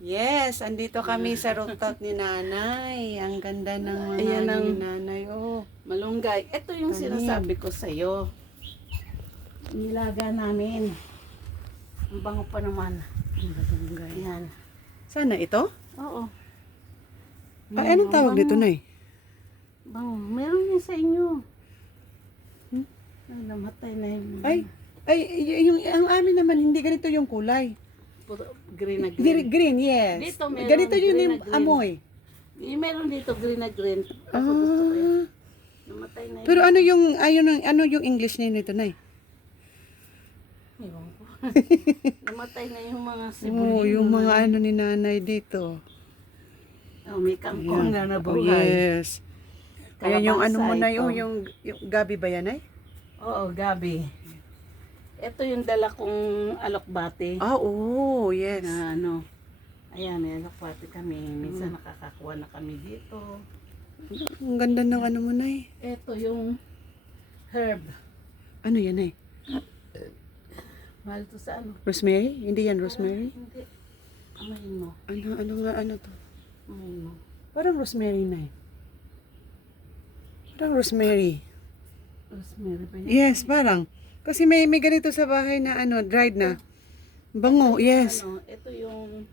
Yes, andito kami sa rooftop ni Nanay. Ang ganda ng mga Ayan ang ni Nanay. Oh, malunggay. Ito yung Tanim. sinasabi ko sa'yo. Nilaga namin. Ang bango pa naman. malunggay. Ayan. Sana ito? Oo. Ay, anong tawag Bango. dito, Nay? Bango. Meron yun sa inyo. Hmm? Ay, namatay na yun. Yung ang amin naman, hindi ganito yung kulay. Puro green na green. Green, yes. Dito meron Ganito yun green yung na green. amoy. Yung meron dito green na green. Ako gusto ko yun. Namatay na yun. Pero ano yung English name nito, Nay? Ewan ko. Namatay na yung mga Oh, sibuyino. yung mga ano ni Nanay dito. Oh, may kangkong na Oh, nabuhay. yes. Ayan yung ano mo, Kalabasa Nay. ito. Oh, yung gabi ba yan, Nay? Oo, gabi. Ito yung dala kong alokbate. Ah, oh, yes. Na ano. Ayan, may alokbate kami. Minsan nakakakuha na kami dito. Ang ganda ng ano mo, Nay. Ito yung herb. Ano yan, Nay? Mahal to sa ano? Rosemary? Hindi yan rosemary? Hindi. Amayin mo. Ano to? Amayin mo. Parang rosemary, Nay. Parang rosemary. Rosemary ba yun? Yes, parang. Kasi may ganito sa bahay na ano, dried na. Bango, Ito yung yes. Ano, ito yung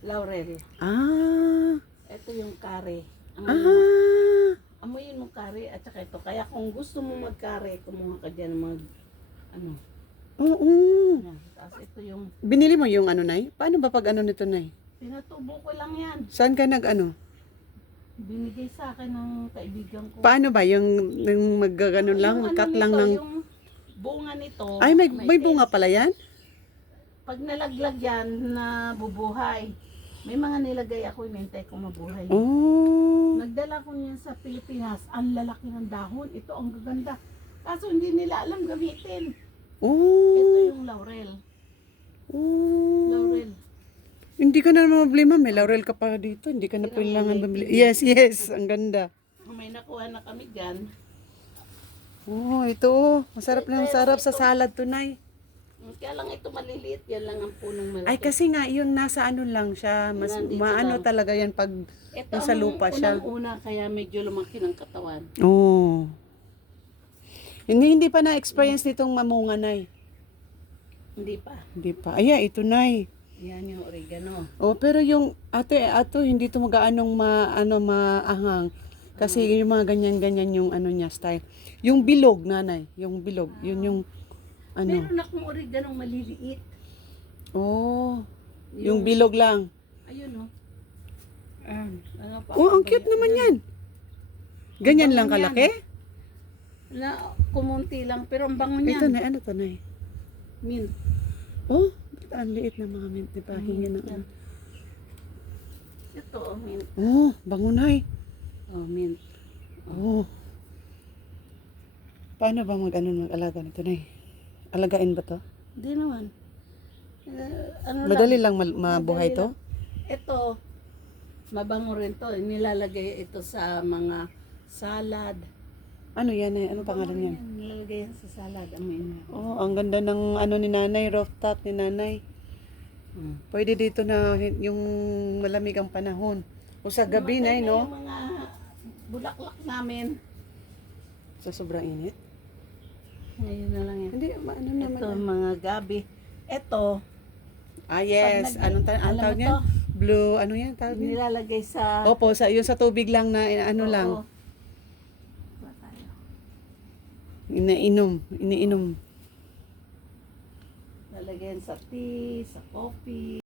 laurel. Ah. Ito yung kare. Ah. Amuyin mo kare at saka ito. Kaya kung gusto mo magkare, kumuha ka dyan ano. Oo. Yan. Tapos ito yung Binili mo yung ano, Nay? Paano ba pag ano nito, Nay? pinatubo ko lang yan. Saan ka nag-ano? Binigay sa akin ng kaibigan ko. Paano ba? Yung mag-ganon lang? Yung ano Cut nito, lang ng... yung bunga nito. Ay, may bunga taste. pala yan? Pag nalaglag yan, na bubuhay. May mga nilagay ako, inintay ko mabuhay. Oh. Nagdala ko niyan sa Pilipinas. Ang lalaki ng dahon. Ito ang gaganda. Kaso hindi nila alam gamitin. Oh. Ito yung laurel. Oh. Laurel. Hindi ka na naman mabili, ma'am. May laurel ka pa dito. Hindi ka na kailangan bumili. Yes, yes. Ang ganda. May nakuha na kami dyan. Oh, ito. Masarap lang. Sarap sa salad to, Nay. Kaya lang ito maliliit. Yan lang ang punong malaki. Ay, kasi nga, yung nasa ano lang siya. Mas Nandito maano lang. talaga yan pag Ito nasa lupa siya. unang-una kaya medyo lumaki ng katawan. Oh. Hindi pa na-experience nitong mamunga, Nay. Hindi pa. Hindi pa. Ay, ito, Nay. Yan yung oregano. Oh, pero yung ato hindi to magaanong maanghang. Kasi yung mga ganyan-ganyan yung ano niya style. Yung bilog, Nanay. Yung bilog. Yun yung ano. Meron akong oreganong maliliit. Oh. Yung bilog lang. Ayun, oh. Ano pa? Oh, ang cute naman yan. Ganyan lang Bango yan. kalaki? Na kumunti lang, pero ang bango niyan. Ito na, ano to, Nay? Mint. Oh, ba't ang liit na mga mint. Di ba? Hingi ng ano. Ito, oh, mint. Oh, bango, Nay. Oh, mint. Oh. Paano ba mag-alaga nito, Nay? Alagain ba to? Hindi naman. Ano Madali lang. lang mabuhay Madali to? lang. Ito, mabango rin to. Nilalagay ito sa mga salad. Ano yan, Nay? Ano pangalan yan? Nilalagay yan sa salad. Amoyin mo. Oh, ang ganda ng ano ni Nanay, rooftop ni Nanay. Pwede dito na yung malamig ang panahon. O sa gabi, Nay, Namatay na no? yung mga bulaklak namin. Sa sobrang init. Ngayon na lang yan. Hindi, ano naman. Ito, mga gabi. Ito, Ah, yes. Pag Anong alam tawag mo niyan? to? Blue, ano yan tawag niyan? nilalagay sa... Opo, yung sa tubig lang na ano Oo. lang. Ba tayo? Iniinom. Lalagyan sa tea, sa coffee.